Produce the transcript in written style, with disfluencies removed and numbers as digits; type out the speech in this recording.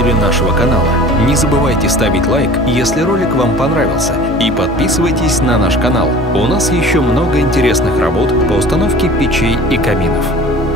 зрители нашего канала. Не забывайте ставить лайк, если ролик вам понравился, и подписывайтесь на наш канал. У нас еще много интересных работ по установке печей и каминов.